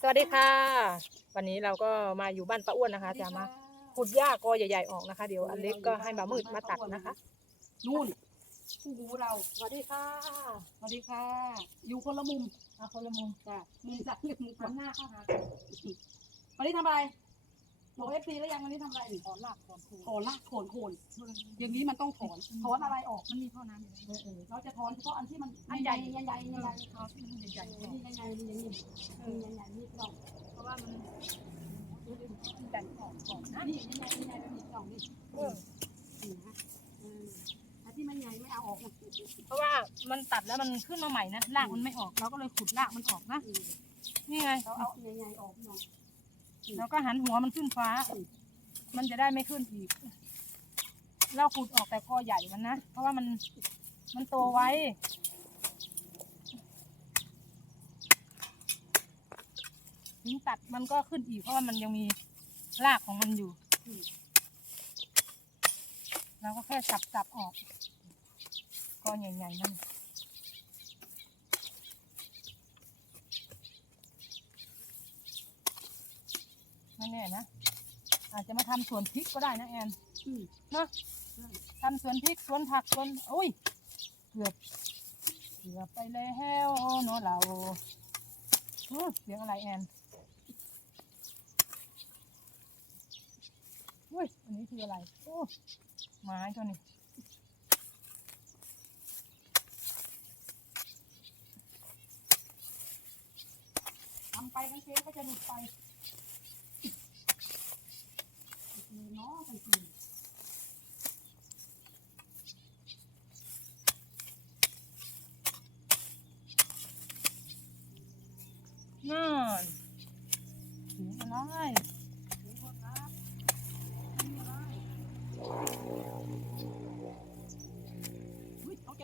สวัสดีค่ะ วันนี้เราก็มาอยู่บ้านป้าอ้วนนะคะจะมาขุดหญ้ากอใหญ่ๆออกนะคะ เดี๋ยวอันเล็กก็ให้มามืดมาตัดนะคะนู่นคู่หูเราสวัสดีค่ะสวัสดีค่ะ อยู่คนละมุมมาคนละมุมจ้ะมุมซ้ายมุมขวาทำหน้าเข้าหาวันนี้ทำอะไร บอกเอฟซีแล้วยังวันนี้ทำอะไรนี่ถอนรากถอนโคนถอนรากถอนโคนอย่างนี้มันต้องถอนถอนอะไรออกมันมีท่อน้ำอยู่ในนี้เราจะถอนเฉพาะอันที่มันอันใหญ่ใหญ่ใหญ่ใหญ่ใหญ่เอาที่มันใหญ่ๆนี่ก่อนใหญ่ใหญ่นี่นี่นี่ใหญ่นี่กล่องเพราะว่ามันใหญ่ออกก่อนนะนี่ใหญ่ใหญ่แล้วนี่กล่องนี่เออนี่นะอืมอันที่มันใหญ่ไม่เอาออกนะเพราะว่ามันตัดแล้วมันขึ้นมาใหม่นะรากมันไม่ออกเราก็เลยขุดรากมันออกนะอืมนี่ไงเราเอาใหญ่ๆออกหน่อย แล้วก็หันหัวมันขึ้นฟ้า มันจะได้ไม่ขึ้นอีก เราขุดออกแต่กอใหญ่มันนะ เพราะว่ามันมันโตไวถึงตัดมันก็ขึ้นอีก เพราะว่ามันยังมีรากของมันอยู่ เราก็แค่สับสับๆออกกอใหญ่ๆนั่น ไม่แน่นะ อาจจะมาทำสวนพริกก็ได้นะแอนอืม เนาะทำสวนพริกสวนผักสวนโอ้ยเกือบเกือบไปแล้วเนาะเราอื้อเสียงอะไรแอนอุ้ยอันนี้คืออะไรโอ้ไม้ตัวนี้ทำไปกางเกงก็จะหลุดไป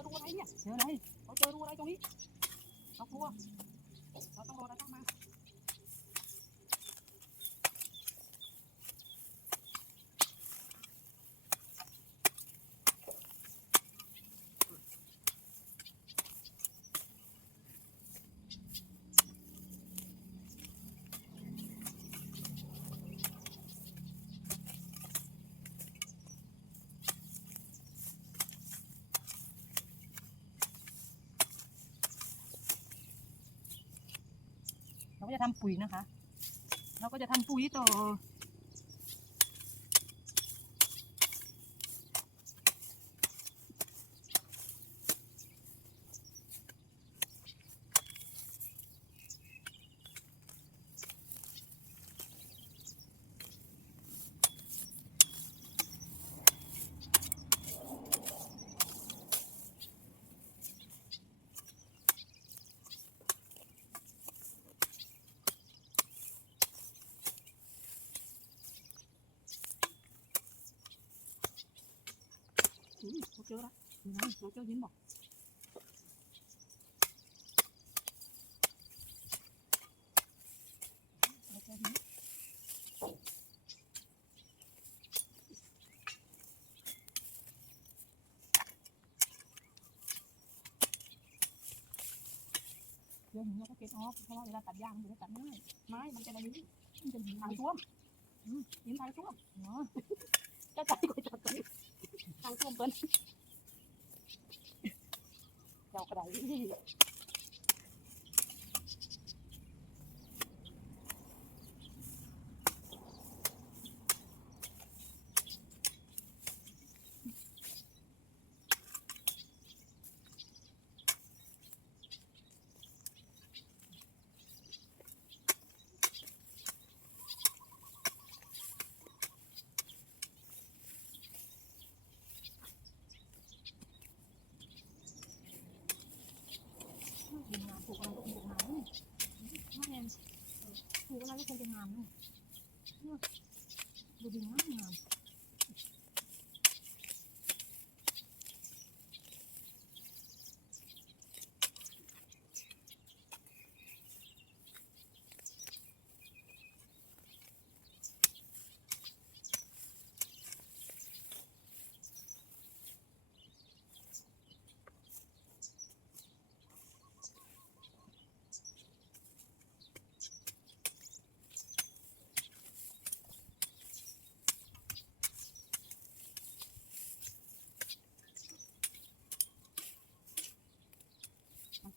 อรูอะไรเนี่ยเจออะไรเขาเจอรูอะไรตรงนี้เขากลัวเราต้องรออะไรต้องมา จะทำปุ๋ยนะคะ เราก็จะทำปุ๋ยต่อ อืม เขาเจอละอยู่ไหนน้องเจอหินบอกเดี๋ยวหินเราก็เก็บออกเพราะว่าเวลาตัดยางมันจะตัดง่ายไม้มันจะได้นี้มมันจะหินทางท่วมอืมหินทางท่วมเนาะจะใจก็จะใจทางท่วมเปิ้น เจ้ากระไดดินงามปลูกอะไรก็คงจะงามนี่น้าแอน ปลูกอะไรก็คงจะงามนี่ดูดีงามงาม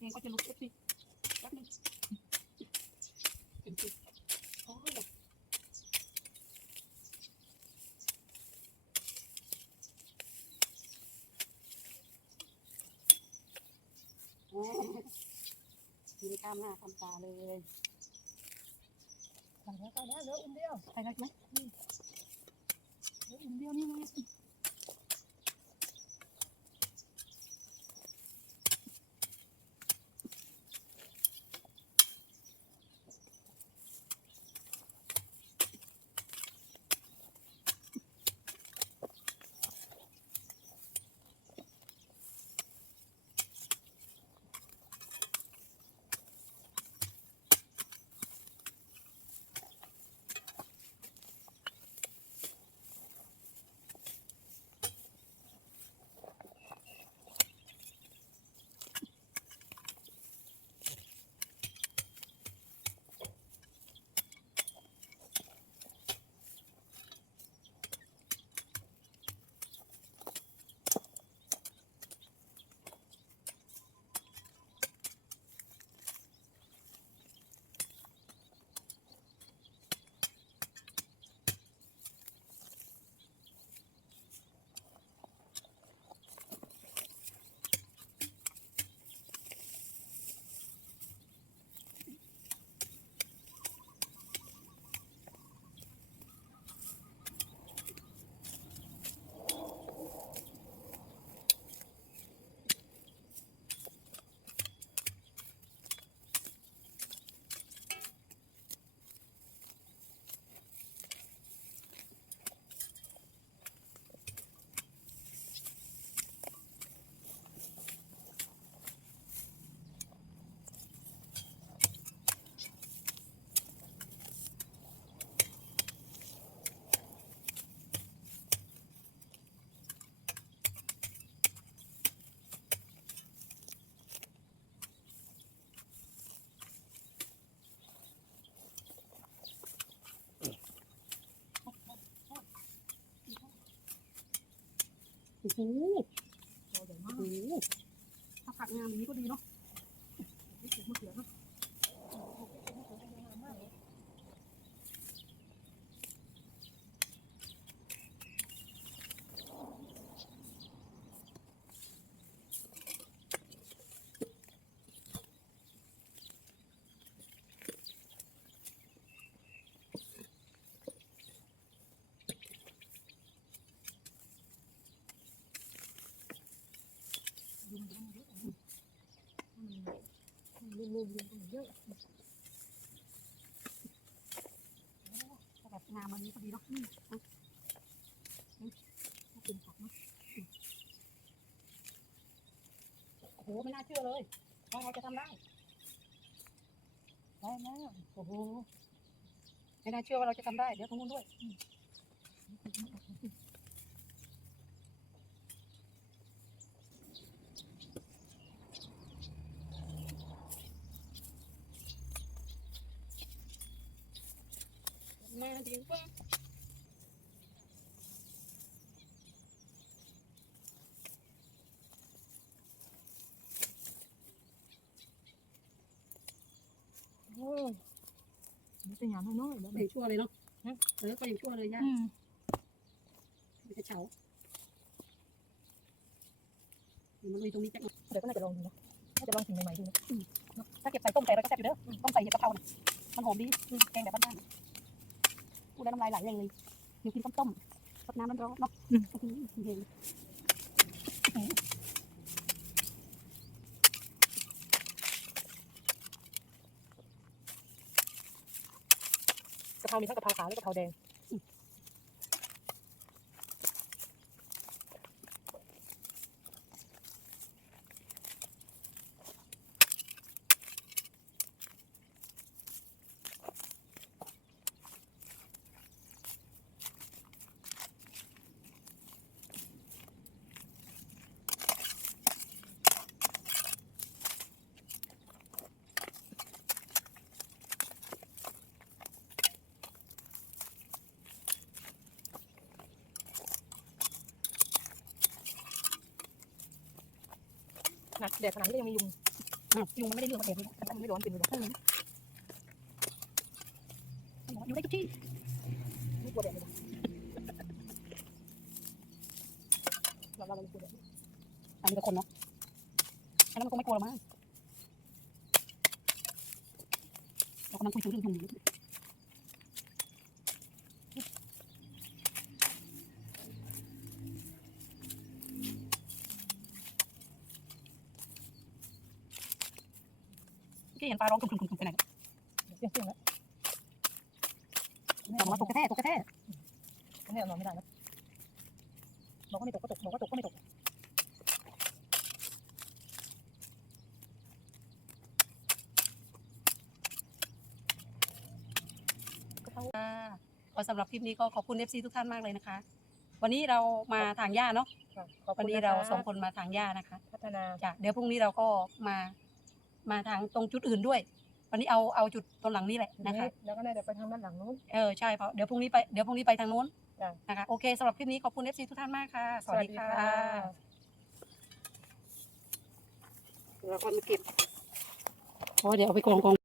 งก็จะลุกเอฟซีแป๊บนึงเอฟซีโอ้ยแหม่กินข้ามหน้าข้ามตาเลยใส่แล้วใส่แล้วเหลืออุ่นเดียวใครได้ไหมเหลืออุ่นเดียวนี่เลย โอ้โหตัวใหญ่มากโอ้โหถ้าผักงามอย่างนี้ก็ดีเนาะนี่ปลูกมะเขือเนาะ ยุงมันเยอะมันลุมลุมยุงมัน เยอะแบบงามมันนี้ก็ดีเนาะอืมเอาอืมถ้าเป็นผักเนาะโอ้โหไม่น่าเชื่อเลยว่าเราจะทำได้ได้แล้วโอ้โหไม่น่าเชื่อว่าเราจะทำได้ เดี๋ยวตรงนู้นด้วย มมาดีกว่าโอ้ยมันเป็นอย่างน้อยๆแล้วก็ยังชั่วเลยเนาะเออก็ยังชั่วเลยย่าอืมมันจะเฉาเดี๋ยวมันลุยตรงนี้จะเดี๋ยวก็น่าจะลองดูนะน่าจะลองสิ่งใหม่ๆดูนะถ้าเก็บใส่ต้มไก่เราก็แซ่บอยู่เด้อต้มไก่เห็ดกะเพราน่ะมันหอมดีอืมแกงแบบบ้านๆ พูดแล้วน้ำลายไหลเลยเลยอยู่กินต้มๆกับน้ำร้อนๆเนาะอืมเย็นกะเพรามีทั้งกะเพราขาวและกะเพราแดง นาดแดดขนาดนี้ก็ยังมียุงยุงมันไม่ได้เรื่องมาเองแต่มันไม่ร้อนเป็นเลยมันอยู่ได้ทุกที่ไม่กลัวแดดเลยเราเราเรากลัวแดดอันนี้ก็คนเนาะอันนั้นมันคงไม่กลัวหรอกมั้งเรากำลังคุยถึงเรื่องยุงอยู่ ที่เห็นปลาร้องกลุ่มๆๆไปไหนเสียงเสียงแล้วแต่ว่าตกกระแทกตกกระแทกไม่เอานอนไม่ได้แล้วบอกว่าไม่ตกก็ตกบอกว่าตกก็ไม่ตกก็สำหรับคลิปนี้ก็ขอบคุณ FC ทุกท่านมากเลยนะคะ วันนี้เรามาทางหญ้าเนาะวันนี้เราสองคนมาทางหญ้านะคะ พัฒนาจ้ะเดี๋ยวพรุ่งนี้เราก็มา มาทางตรงจุดอื่นด้วย วันนี้เอาเอาจุดตรงหลังนี้แหละนะคะแล้วก็น่าจะไปทางด้านหลังนู้นเออใช่เพราะเดี๋ยวพรุ่งนี้ไปเดี๋ยวพรุ่งนี้ไปทางนู้นจ้ะนะคะโอเคสำหรับคลิปนี้ขอบคุณ FC ทุกท่านมากค่ะ สวัสดีค่ะเราก็มาเก็บเพราะเดี๋ยวเอาไปกองกอง